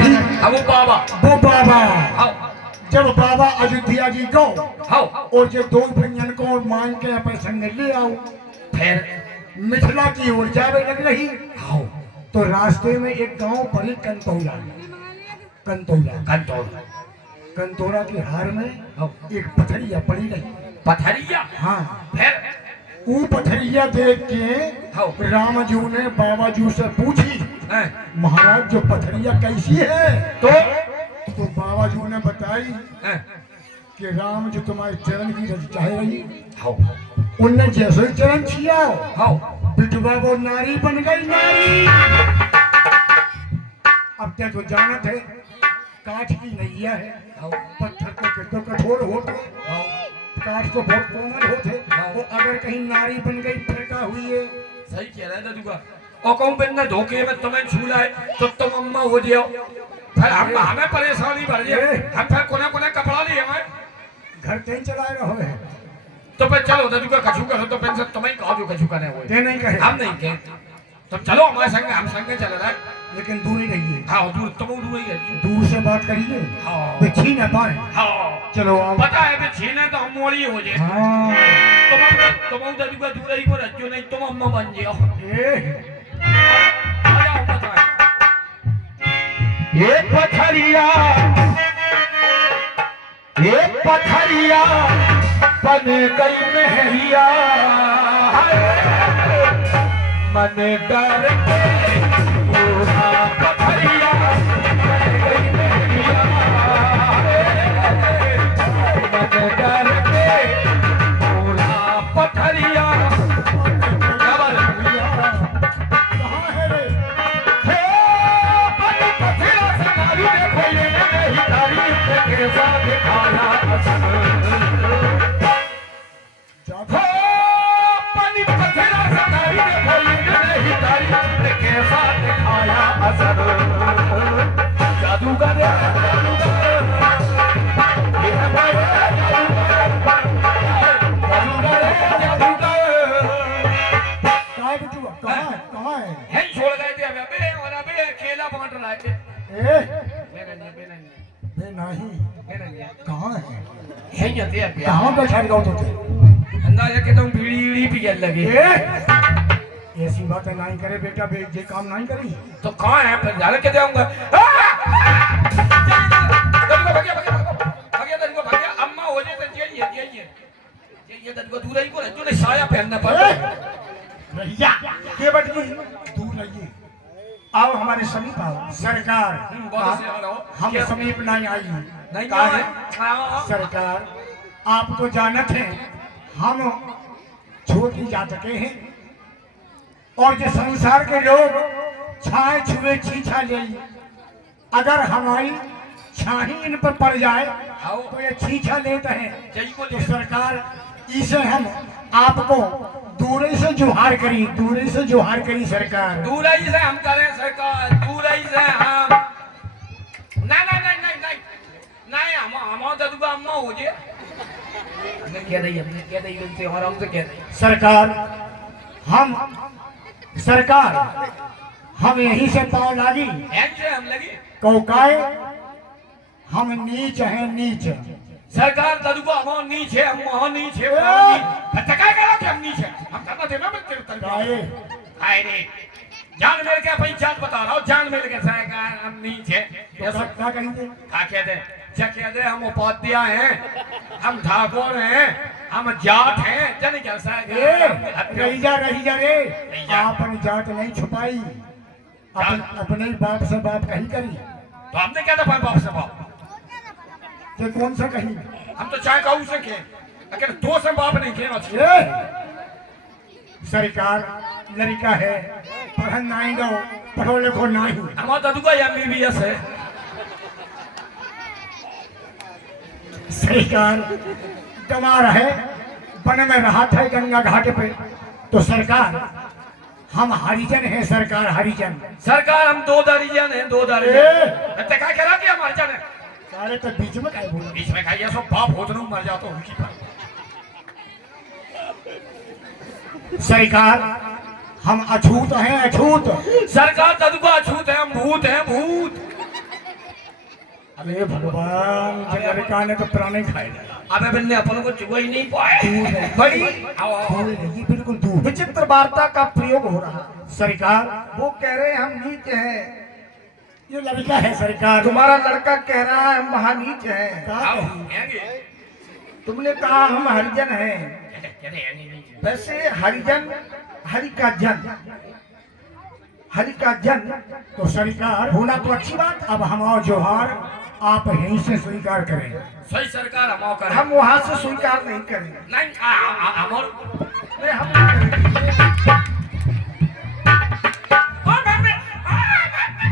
नहीं, वो बाबा, वो बाबा। हाँ जब बाबा अयोध्या जी को हाँ और जो दो भैयन को मान के अपने संग ले आओ, फिर मिथिला की ओर जावे लग रही। हाँ तो रास्ते में एक गांव पड़ी कंतौरा। कंतौरा कंतौरा के हार में एक पथरिया पड़ी रही। पथरिया, हाँ, फिर वो पथरिया देख हाँ। के राम जी ने बाबा जी से पूछी, महाराज जो पथरिया कैसी है? तो बाबा जी ने बताई कि राम जो तुम्हारे चरण की रज चाह रही, उनने जैसे ही चरण छिया, बिटवा वो नारी बन गई, नारी। अब क्या तो जानत है, काठ की नैया है, पत्थर तो कठोर होते, काठ तो बहुत कोमल होते, वो अगर कहीं नारी बन गई फिर क्या हुई है? सही कह रहा है दादूगा। और कहूँ बिना धोखे में तुम्हें छूला है तो तुम अम्मा हो जाओ, फिर हम हमें परेशानी बढ़ जाए, हम फिर कोने कोने कपड़ा लिए हमें घर कहीं चलाए रहो है। तो फिर चलो दादूगा कछु करो तो फिर तुम्हें कहो जो कछु करने हुए, ये नहीं कहे, हम नहीं कहे। तो चलो हमारे संग, हम संग चल रहा है, लेकिन दूर ही रहिए। हाँ दूर, तुम दूर ही है, दूर से बात करिए, हाँ बिछी न पाए। हाँ चलो आओ। पता है बे छीने तो हम मोड़ी हो जाए। हाँ, तुम दादूगा दूर ही को रखो, नहीं तुम अम्मा बन जाओ। एक पथरिया बन गई महरिया, मन डर के बूढ़ा पथरिया बन गई महरिया, मन डर के बूढ़ा पथरिया। कहाँ बैठा रहो तो अंदाजा के तुम बीड़ी पी लगे। ऐसी बातें नहीं करे बेटा, ये काम नहीं करी तो कहाँ है फिर जाने के जाऊंगा। अम्मा हो जाए तो ये दूर ही को जो नहीं साया पहनना पड़ता भैया, के बटकी दूर रहिए, आओ हमारे समीप आओ। सरकार हम समीप नहीं आई, नहीं है सरकार, आप तो जानते हैं हम छोटी जात के हैं, और जो संसार के लोग छाए छुए छीछा ले, अगर हमारी छाही इन पर पड़ जाए तो ये छीछा लेते हैं। तो सरकार इसे हम आपको दूर से जुहार करी, दूर से जुहार करी सरकार। दूर ही से हम करें सरकार, दूर ही से हम नहीं नहीं नहीं नहीं नहीं नहीं हम दादूगा अम्मा हो जाए। हमने क्या नहीं उनसे और हमसे क्या नहीं। सरकार हम यहीं से पाँव लागी, हम लगी कौकाए हम नीच हैं, नीच सरकार दादूगा हम नीच है, हम नीच है, क्या करा कि हम नीच है, हम करना थे ना मिलते हाय रे जान मेरे के पहचान बता रहा हूँ, जान मेरे के सरकार हम नीच है। क्या कहेंगे? क्या कहते हैं? हम उपाध्याय हैं, हम ठाकुर हैं, हम जाट हैं, जाने क्या रही जा रे, आपने जाट नहीं छुपाई, अपने ही बाप से बाप कहीं करी। तो हमने क्या था बाप से बाप, ये कौन सा कहीं? हम तो चाहे कहूँ से खे, अगर दो से बाप नहीं खेना चाहिए। सरकार लड़का है, पढ़न नहीं दो, पढ़ो लिखो नहीं। हमारा दादूगा MBBS है। सरकार कमा रहे, वन में रहा था गंगा घाट पे, तो सरकार हम हरिजन हैं, सरकार हरिजन। सरकार हम दो दरिजन हैं, दो दरिजन। क्या कह रहा कि हम हरिजन हैं? सारे तो बीच में क्या बोला? बीच में खाइए सो बाप होत रहूं, मर जाता उनकी पर। सरकार हम अछूत हैं, अछूत। सरकार दादूगा अछूत है, हम भूत हैं, भूत। अरे भगवान लड़का ने तो प्राणी खाए अबे बिन्ने अपन को चुगो ही नहीं पाए बड़ी आओ ये बिल्कुल दूर विचित्र वार्ता का प्रयोग हो रहा सरकार। वो कह रहे हैं हम नीच हैं, ये लड़का है सरकार। तुम्हारा लड़का कह रहा है हम महानीच हैं। आओ तुमने कहा हम हरिजन हैं। वैसे हरिजन हरि का जन, हरि का जन तो सरकार होना तो अच्छी बात। अब हमारा जोहार आप यहीं से स्वीकार करें। सही सरकार हम करें हम वहां से स्वीकार नहीं करेंगे। नहीं हमर नहीं, हम नहीं करेंगे।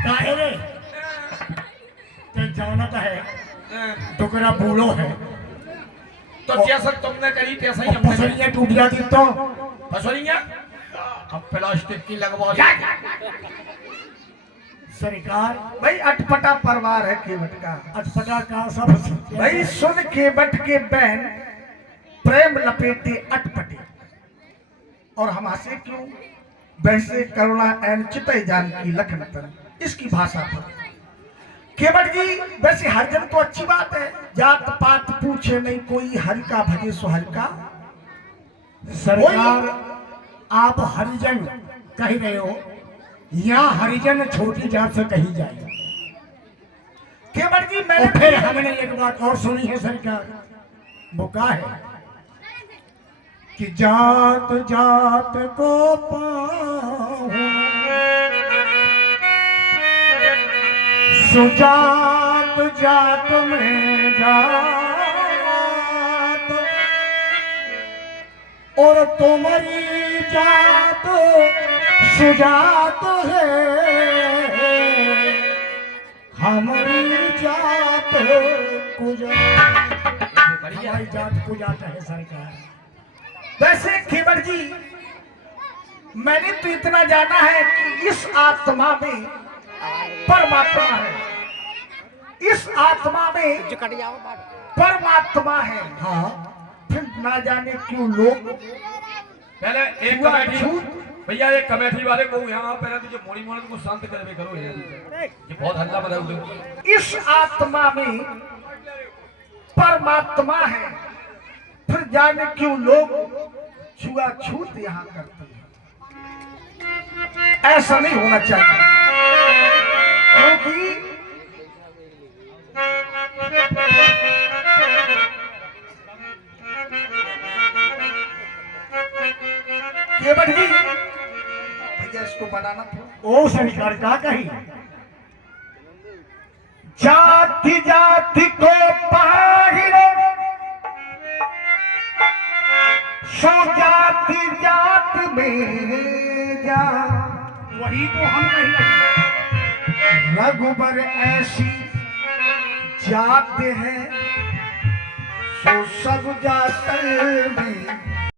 काहे रे ते जानत है टुकड़ा बूढ़ो है तो जैसा तुमने करी तैसा ही हमने पसलियां टूट जाती तो फसलियां अब प्लास्टिक की लगवा सरकार भाई अटपटा परिवार है केवट का। अटपटा का सब भाई सुन केवट के बहन प्रेम लपेटे अटपटे और हम हंसे क्यों? वैसे करुणा एन चितई जान की लखनतन इसकी भाषा पर केवट जी। वैसे हरिजन तो अच्छी बात है, जात पात पूछे नहीं कोई, हरि का भजे सो हरि का। सरकार आप हरिजन कह रहे हो, यहाँ हरिजन छोटी जात से कही जाए। केवट जी और मैंने फिर हमने एक बात और सुनी है सरकार, वो क्या है कि जात जात को पाऊं सुजात जात में जात और तुम्हारी जात सुजात है हमारी जात कुजात, हमारी जात कुजात है सरकार। वैसे केवट जी मैंने तो इतना जाना है कि इस आत्मा में परमात्मा है, इस आत्मा में परमात्मा है। हाँ फिर ना जाने क्यों लोग पहले एक कमेटी भैया एक कमेटी वाले को यहाँ पहले तो जो मोड़ी मोड़ी को शांत करवे करो ये बहुत हल्ला बना हुआ। इस आत्मा में परमात्मा है, फिर जाने क्यों लोग छुआछूत यहाँ करते हैं। ऐसा नहीं होना चाहिए क्योंकि केवट जी भैया इसको बनाना था। ओ सरकार का कही जाति जाति को पाहिरो सो जाति जाति में जा, वही तो हम कही रहे। रघुबर ऐसी जात है सो सब जात में